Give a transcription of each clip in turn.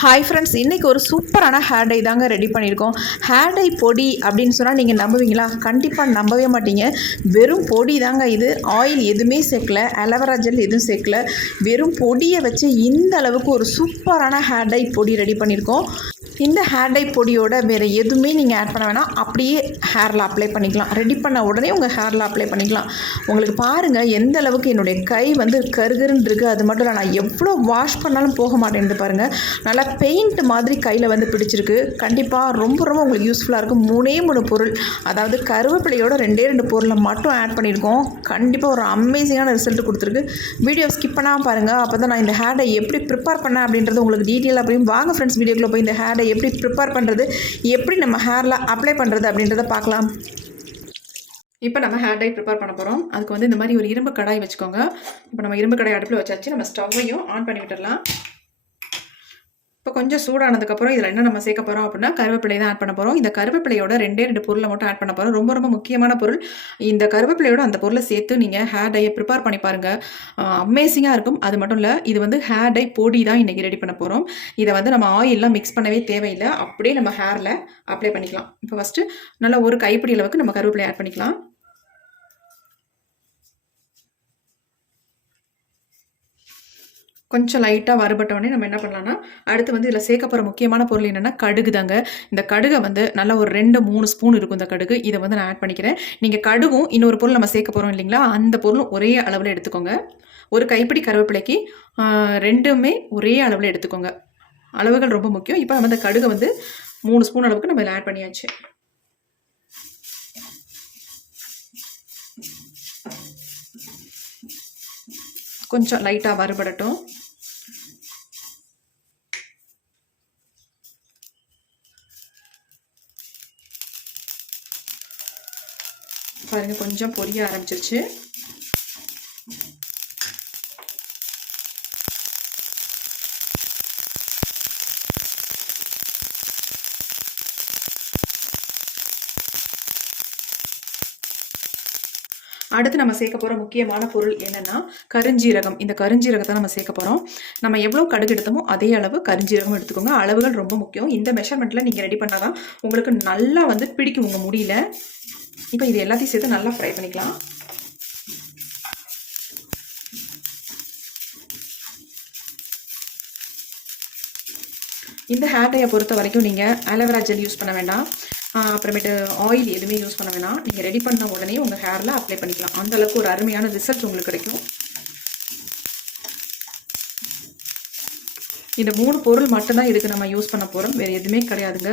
Hi friends இன்றைக்கி ஒரு சூப்பரான ஹேர் டை தாங்க ரெடி பண்ணியிருக்கோம். ஹேர் டை பொடி அப்படின்னு சொன்னால் நீங்கள் நம்புவீங்களா? கண்டிப்பாக நம்பவே மாட்டீங்க. வெறும் பொடி தாங்க இது. ஆயில் எதுவுமே சேர்க்கல. அலவரா ஜெல் எதுவும் சேர்க்கல. வெறும் பொடியை வச்சு இந்த அளவுக்கு ஒரு சூப்பரான ஹேர் டை பொடி ரெடி பண்ணியிருக்கோம். இந்த ஹேர் டை பொடியோட வேறு எதுவுமே நீங்கள் ஆட் பண்ண வேணாம். அப்படியே ஹேரில் அப்ளை பண்ணிக்கலாம். ரெடி பண்ண உடனே உங்கள் ஹேரில் அப்ளை பண்ணிக்கலாம். உங்களுக்கு பாருங்கள் எந்த அளவுக்கு என்னுடைய கை வந்து கருகருன்னு இருக்குது அது மட்டும் இல்லை நான் எவ்வளோ வாஷ் பண்ணாலும் போக மாட்டேங்குது பாருங்கள் நல்லா பெயிண்ட் மாதிரி கையில் வந்து பிடிச்சிருக்கு. கண்டிப்பாக ரொம்ப ரொம்ப உங்களுக்கு யூஸ்ஃபுல்லாக இருக்கும். மூணே மூணு பொருள். அதாவது கருவேப்பிலையோட ரெண்டே ரெண்டு பொருளை மட்டும் ஆட் பண்ணியிருக்கோம். கண்டிப்பாக ஒரு அமேசிங்கான ரிசல்ட் கொடுத்துருக்கு. வீடியோ ஸ்கிப் பண்ணாமல் பாருங்கள் அப்போ தான் நான் இந்த ஹேர் டை எப்படி ப்ரிப்பேர் பண்ணேன் அப்படின்றது உங்களுக்கு டீட்டெயில் அப்படியும் வாங்க ஃப்ரெண்ட்ஸ் வீடியோக்குள்ளே போய் இந்த ஹேர் டை எப்படி ப்ரிப்பேர் பண்ணுறது எப்படி நம்ம ஹேரில் அப்ளை பண்ணுறது அப்படின்றத பார்க்கலாம். இப்போ நம்ம ஹேர் டை ப்ரிப்பேர் பண்ண போகிறோம் அதுக்கு வந்து இந்த மாதிரி ஒரு இரும்பு கடாய் வச்சுக்கோங்க. இப்போ நம்ம இரும்பு கடாய் அடுப்பில் வச்சாச்சு. நம்ம ஸ்டவ்வையும் ஆன் பண்ணி விட்டுடலாம். இப்போ கொஞ்சம் சூடானதுக்கப்புறம் இதில் என்ன நம்ம சேர்க்க போகிறோம் அப்படின்னா கருவேப்பிலை தான் ஆட் பண்ண போகிறோம் இந்த கருவேப்பிலையோட ரெண்டே ரெண்டு பொருளை மட்டும் ஆட் பண்ண போகிறோம் ரொம்ப ரொம்ப முக்கியமான பொருள். இந்த கருவேப்பிலையோட அந்த பொருளை சேர்த்து நீங்கள் ஹேர் டையை ப்ரிப்பேர் பண்ணி பாருங்கள் அமேசிங்காக இருக்கும். அது மட்டும் இல்லை இது வந்து ஹேர் டை பொடி தான் இன்றைக்கி ரெடி பண்ண போகிறோம் இதை வந்து நம்ம ஆயிலெலாம் மிக்ஸ் பண்ணவே தேவையில்லை. அப்படியே நம்ம ஹேரில் அப்ளை பண்ணிக்கலாம். இப்போ ஃபஸ்ட்டு நல்லா ஒரு கைப்பிடி அளவுக்கு நம்ம கருவேப்பிலை ஆட் பண்ணிக்கலாம். கொஞ்சம் லைட்டாக வறுபட்டோடனே நம்ம என்ன பண்ணலாம்னா அடுத்து வந்து இதில் சேர்க்க போகிற முக்கியமான பொருள் என்னென்னா கடுகு தாங்க இந்த கடுகை வந்து நல்லா ஒரு ரெண்டு மூணு ஸ்பூன் இருக்கும் இந்த கடுகு. இதை வந்து நான் ஆட் பண்ணிக்கிறேன். நீங்கள் கடுகும் இன்னொரு பொருள் நம்ம சேர்க்க போகிறோம் இல்லைங்களா அந்த பொருளும் ஒரே அளவில் எடுத்துக்கோங்க. ஒரு கைப்பிடி கருவேப்பிலைக்கு ரெண்டுமே ஒரே அளவில் எடுத்துக்கோங்க. அளவுகள் ரொம்ப முக்கியம். இப்போ நம்ம இந்த கடுகை வந்து மூணு ஸ்பூன் அளவுக்கு நம்ம இதில் ஆட் பண்ணியாச்சு. கொஞ்சம் லைட்டாக வறுபடட்டும். பாருங்க கொஞ்சம் பொரிய ஆரம்பிச்சிருச்சு. அடுத்து நம்ம சேர்க்க போகிற முக்கியமான பொருள் என்னென்னா கருஞ்சீரகம். இந்த கருஞ்சீரகத்தை நம்ம சேர்க்க போகிறோம் நம்ம எவ்வளோ கடுகு எடுத்தோமோ அதே அளவு கருஞ்சீரகம் எடுத்துக்கோங்க. அளவுகள் ரொம்ப முக்கியம். இந்த மெஷர்மெண்ட்டில் நீங்கள் ரெடி பண்ணால் தான் உங்களுக்கு நல்லா வந்து பிடிக்கும் உங்கள் முடியல. இப்போ இது எல்லாத்தையும் சேர்த்து நல்லா ஃப்ரை பண்ணிக்கலாம். இந்த ஹேர் டையை பொறுத்த வரைக்கும் நீங்கள் அலோவேரா ஜெல் யூஸ் பண்ண வேண்டாம். அப்புறமேட்டு ஆயில் எதுவுமே யூஸ் பண்ண வேணாம் நீங்கள் ரெடி பண்ண உடனே உங்கள் ஹேரில் அப்ளை பண்ணிக்கலாம். அந்தளவுக்கு ஒரு அருமையான ரிசல்ட் உங்களுக்கு கிடைக்கும். இந்த மூணு பொருள் மட்டும்தான் இதுக்கு நம்ம யூஸ் பண்ண போகிறோம் வேறு எதுவுமே கிடையாதுங்க.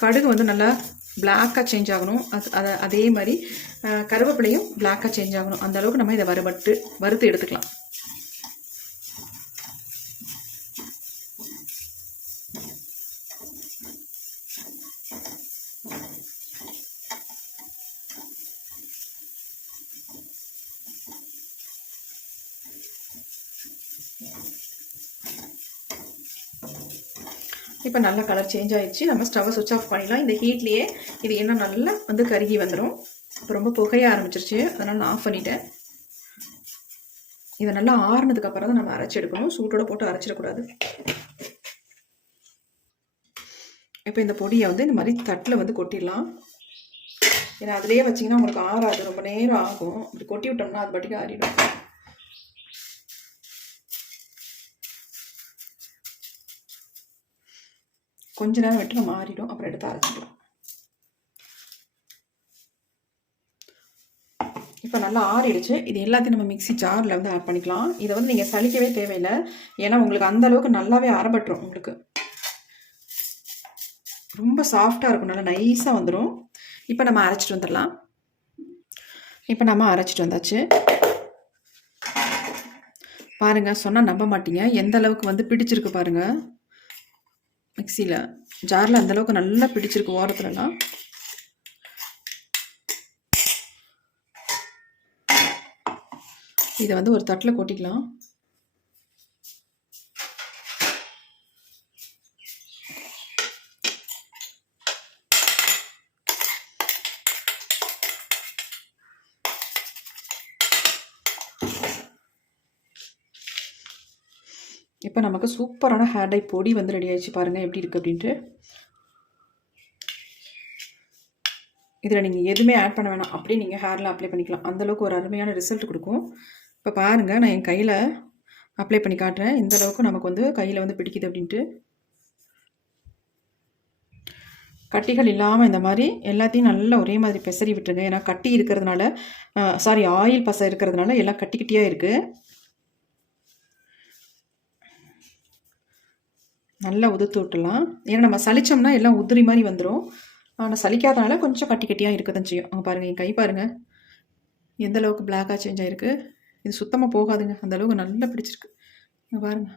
கடுகு வந்து நல்லா பிளாக்காக சேஞ்ச் ஆகணும். அது அதை அதே மாதிரி கருவேப்பிலையும் பிளாக்காக சேஞ்ச் ஆகணும். அந்தளவுக்கு நம்ம இதை வறுபட்டு வறுத்து எடுத்துக்கலாம். இப்போ நல்லா கலர் சேஞ்ச் ஆகிடுச்சு நம்ம ஸ்டவ்வை சுவிச் ஆஃப் பண்ணிடலாம். இந்த ஹீட்லேயே இது இன்னும் நல்லா வந்து கருகி வந்துடும் இப்போ ரொம்ப புகைய ஆரம்பிச்சிருச்சு. அதனால் நான் ஆஃப் பண்ணிட்டேன். இதை நல்லா ஆறுனதுக்கப்புறம் தான் நம்ம அரைச்சி எடுக்கணும். சூட்டோட போட்டு அரைச்சிடக்கூடாது. இப்போ இந்த பொடியை வந்து இந்த மாதிரி தட்டில் வந்து கொட்டிடலாம். ஏன்னா அதிலே வச்சிங்கன்னா உங்களுக்கு ஆறாது. ரொம்ப நேரம் ஆகும். இப்படி கொட்டி விட்டோம்னா அது பாட்டுக்கு ஆறிடும். கொஞ்ச நேரம் விட்டு நம்ம ஆறிடும். அப்புறம் எடுத்து அரைச்சிக்கலாம். இப்போ நல்லா ஆறிடுச்சு. இது எல்லாத்தையும் நம்ம மிக்சி ஜாரில் வந்து ஆட் பண்ணிக்கலாம். இதை வந்து நீங்கள் சலிக்கவே தேவையில்லை. ஏன்னா உங்களுக்கு அந்த அளவுக்கு நல்லாவே அரைப்பட்டுரும் உங்களுக்கு. ரொம்ப சாஃப்டாக இருக்கும். நல்லா நைஸாக வந்துடும் இப்போ நம்ம அரைச்சிட்டு வந்துடலாம். இப்போ நம்ம அரைச்சிட்டு வந்தாச்சு. பாருங்கள் சொன்னால் நம்ப மாட்டீங்க. எந்த அளவுக்கு வந்து பிடிச்சிருக்கு பாருங்கள் மிக்சியில். ஜாரில் அந்தளவுக்கு நல்லா பிடிச்சிருக்கு ஓரத்துலலாம். இதை வந்து ஒரு தட்டில் கொட்டிக்கலாம். இப்போ நமக்கு சூப்பரான ஹேர் டை பொடி வந்து ரெடி ஆயிடுச்சு பாருங்கள் எப்படி இருக்குது அப்படின்ட்டு. இதில் நீங்கள் எதுவுமே ஆட் பண்ண வேணாம். அப்படியே நீங்கள் ஹேரில் அப்ளை பண்ணிக்கலாம். அந்தளவுக்கு ஒரு அருமையான ரிசல்ட் கொடுக்கும். இப்போ பாருங்கள் நான் என் கையில் அப்ளை பண்ணி காட்டுறேன். இந்த அளவுக்கு நமக்கு வந்து கையில் வந்து பிடிக்குது அப்படின்ட்டு. கட்டிகள் இல்லாமல் இந்த மாதிரி எல்லாத்தையும் நல்லா ஒரே மாதிரி பெசரி விட்டுருங்க. ஏன்னா கட்டி இருக்கிறதுனால சாரி ஆயில் பசை இருக்கிறதுனால எல்லாம் கட்டிக்கிட்டியாக இருக்குது நல்லா உதுத்து விட்டுலாம் ஏன்னா நம்ம சளிச்சோம்னா எல்லாம் உதிரி மாதிரி வந்துடும் ஆனால் சளிக்காதனால கொஞ்சம் கட்டி கட்டியாக இருக்க தான் செய்யும். அங்கே பாருங்கள் என் கை பாருங்கள் எந்த அளவுக்கு பிளாக்காக சேஞ்ச் ஆகிருக்கு இது சுத்தமாக போகாதுங்க. அந்த அளவுக்கு நல்லா பிடிச்சிருக்கு. இங்கே பாருங்கள்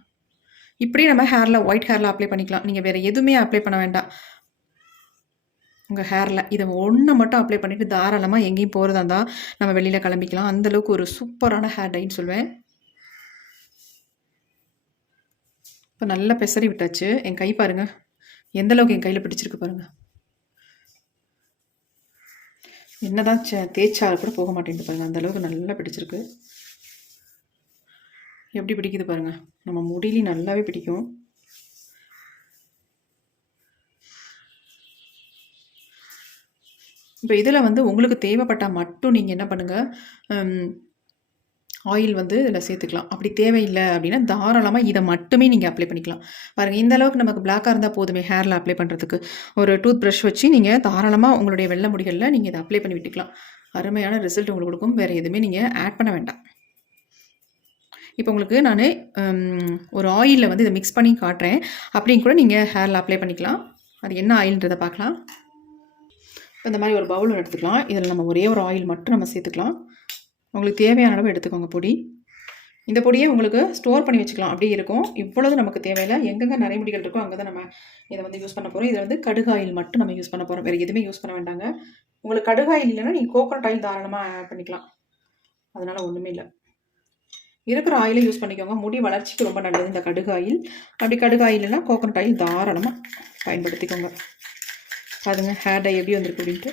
இப்படியே நம்ம ஹேரில் ஒயிட் ஹேரில் அப்ளை பண்ணிக்கலாம். நீங்கள் வேறு எதுவுமே அப்ளை பண்ண வேண்டாம். உங்கள் ஹேரில் இதை ஒன்றை மட்டும் அப்ளை பண்ணிவிட்டு தாராளமாக எங்கேயும் போகிறதா இருந்தால் நம்ம வெளியில் கிளம்பிக்கலாம். அந்தளவுக்கு ஒரு சூப்பரான ஹேர் டைன்னு சொல்வேன். இப்போ நல்லா பெசரி விட்டாச்சு. என் கை பாருங்கள் எந்தளவுக்கு என் கையில் பிடிச்சிருக்கு பாருங்கள் என்னதான் தேய்ச்சால் கூட போக மாட்டேங்குது பாருங்கள் அந்தளவுக்கு நல்லா பிடிச்சிருக்கு. எப்படி பிடிக்குது பாருங்கள் நம்ம முடியிலையும் நல்லாவே பிடிக்கும். இப்போ இதில் வந்து உங்களுக்கு தேவைப்பட்டால் மட்டும் நீங்கள் என்ன பண்ணுங்கள் ஆயில் வந்து இதில் சேர்த்துக்கலாம். அப்படி தேவையில்லை அப்படின்னா தாராளமாக இதை மட்டுமே நீங்கள் அப்ளை பண்ணிக்கலாம். பாருங்கள் இந்த அளவுக்கு நமக்கு பிளாக்காக இருந்தால் போதுமே ஹேரில் அப்ளை பண்ணுறதுக்கு ஒரு டூத் ப்ரஷ் வச்சு நீங்கள் தாராளமாக உங்களுடைய வெள்ளை முடிகளில் நீங்கள் இதை அப்ளை பண்ணி விட்டுக்கலாம். அருமையான ரிசல்ட் உங்களுக்கு கொடுக்கும். வேறு எதுவுமே நீங்கள் ஆட் பண்ண வேண்டாம். இப்போ உங்களுக்கு நான் ஒரு ஆயிலில் வந்து இதை மிக்ஸ் பண்ணி காட்டுறேன். அப்படின்னு கூட நீங்கள் ஹேரில் அப்ளை பண்ணிக்கலாம். அது என்ன ஆயில்ன்றதை பார்க்கலாம். இப்போ இந்த மாதிரி ஒரு பவுல் எடுத்துக்கலாம். இதில் நம்ம ஒரே ஒரு ஆயில் மட்டும் நம்ம சேர்த்துக்கலாம். உங்களுக்கு தேவையான அளவு எடுத்துக்கோங்க பொடி. இந்த பொடியை உங்களுக்கு ஸ்டோர் பண்ணி வச்சுக்கலாம். அப்படியே இருக்கும். இவ்வளவு நமக்கு தேவையில்லை. எங்கெங்கே நிறைய முடிகள் இருக்கோ அங்கே தான் நம்ம இதை வந்து யூஸ் பண்ண போகிறோம் இதில் வந்து கடுகாயில் மட்டும் நம்ம யூஸ் பண்ண போகிறோம் வேறு எதுவுமே யூஸ் பண்ண வேண்டாங்க. உங்களுக்கு கடுகாயில் இல்லைன்னா நீங்கள் கோகோனட் ஆயில் தாராளமாக ஆட் பண்ணிக்கலாம். அதனால் ஒன்றுமே இல்லை. இருக்கிற ஆயிலை யூஸ் பண்ணிக்கோங்க. முடி வளர்ச்சிக்கு ரொம்ப நல்லது இந்த கடுகாயில். அப்படி கடுகு ஆயில்னா கோகோனட் ஆயில் தாராளமாக பயன்படுத்திக்கோங்க. அதுங்க ஹேர் டை எப்படி வந்திருக்கு அப்படின்ட்டு.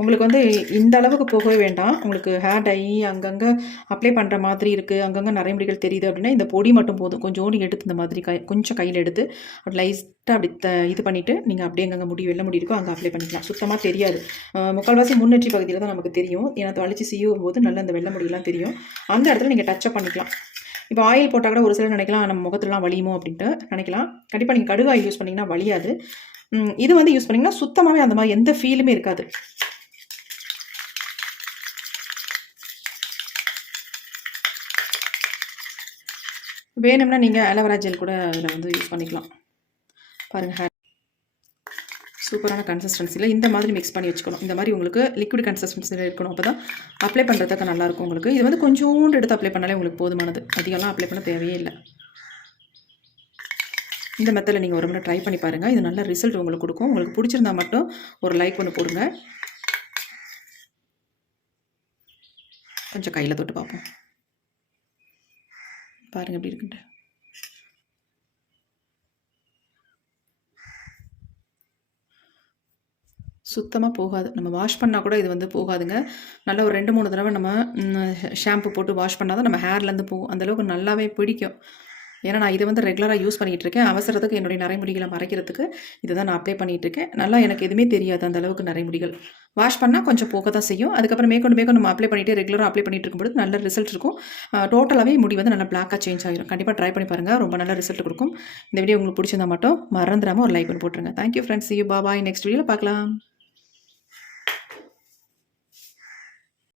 உங்களுக்கு வந்து இந்த அளவுக்கு போகவே வேண்டாம். உங்களுக்கு ஹேர் டை அங்கங்கே அப்ளை பண்ணுற மாதிரி இருக்குது அங்கங்கே நிறைய முடிகள் தெரியுது அப்படின்னா இந்த பொடி மட்டும் போதும். கொஞ்சோண்டு எடுத்து இந்த மாதிரி கை கொஞ்சம் கையில் எடுத்து அப்படி லைட்டாக அப்படி த இது பண்ணிவிட்டு நீங்கள் அப்படியே அங்கங்கே முடி வெள்ள முடி இருக்கோ அங்கே அப்ளை பண்ணிக்கலாம். சுத்தமாக தெரியாது. முக்கால்வாசி முன்னேற்றி பகுதியில் தான் நமக்கு தெரியும். ஏன்னா தொலைச்சி செய்யும் போது நல்ல அந்த வெள்ள முடியெல்லாம் தெரியும். அந்த இடத்துல நீங்கள் டச்சப் பண்ணிக்கலாம். இப்போ ஆயில் போட்டால் கூட ஒரு சிலர் நினைக்கலாம் நம்ம முகத்துலலாம் வலியுமோ அப்படின்ட்டு நினைக்கலாம். கண்டிப்பாக நீங்கள் கடுகு ஆயில் யூஸ் பண்ணிங்கன்னா வலியாது. இது வந்து யூஸ் பண்ணிங்கன்னா சுத்தமாகவே அந்த மாதிரி எந்த ஃபீலுமே இருக்காது. வேணும்னா நீங்கள் அலோவரா ஜெல் கூட அதில் வந்து யூஸ் பண்ணிக்கலாம். பாருங்கள் ஹேர் சூப்பரான கன்சிஸ்டன்சியில் இந்த மாதிரி மிக்ஸ் பண்ணி வச்சுக்கணும். இந்த மாதிரி உங்களுக்கு லிக்விட் கன்சிஸ்டன்சியில் இருக்கணும். அப்போ தான் அப்ளை பண்ணுறதுக்கு நல்லாயிருக்கும் உங்களுக்கு. இது வந்து கொஞ்சோண்டு எடுத்து அப்ளை பண்ணாலே உங்களுக்கு போதுமானது. அதிகம்லாம் அப்ளை பண்ண தேவையே இல்லை. இந்த மெத்தடில் நீங்கள் ஒரு முறை ட்ரை பண்ணி பாருங்கள் இது நல்ல ரிசல்ட் உங்களுக்கு கொடுக்கும். உங்களுக்கு பிடிச்சிருந்தா மட்டும் ஒரு லைக் ஒன்று போடுங்க. கொஞ்சம் கையில் தொட்டு பார்ப்போம். பாருங்கள் எப்படி இருக்குன்ட்டு. சுத்தமாக போகாது. நம்ம வாஷ் பண்ணால் கூட இது வந்து போகாதுங்க. நல்லா ஒரு ரெண்டு மூணு தடவை நம்ம ஷாம்பு போட்டு வாஷ் பண்ணால் தான் நம்ம ஹேர்லேருந்து போகும். அந்தளவுக்கு நல்லாவே பிடிக்கும். ஏன்னா நான் இதை வந்து ரெகுலராக யூஸ் பண்ணிகிட்டு இருக்கேன். அவசரத்துக்கு என்னுடைய நரைமுடிகளை மறைக்கிறதுக்கு இதை தான் நான் அப்ளை பண்ணிகிட்டு இருக்கேன். நல்லா எனக்கு எதுவுமே தெரியாது அந்த அளவுக்கு நரைமுடிகள். வாஷ் பண்ணால் கொஞ்சம் போக தான் செய்யும். அதுக்கப்புறம் மேற்கொண்டு மேற்கொண்டு நம்ம அப்ளை பண்ணிவிட்டு ரெகுலராக அப்ளை பண்ணிட்டு இருக்கும்போது நல்ல ரிசல்ட் இருக்கும். டோட்டலாகவே முடி வந்து நல்லா பிளாக்காக சேஞ்ச் ஆகிடும் கண்டிப்பாக ட்ரை பண்ணி பாருங்கள் ரொம்ப நல்ல ரிசல்ட் கொடுக்கும். இந்த வீடியோ உங்களுக்கு பிடிச்சிருந்தா மட்டும் மறந்துடாமல் ஒரு லைக் பண்ணி போட்டுருங்க. Thank you friends you bye bye next வீடியோவில் பார்க்கலாம்.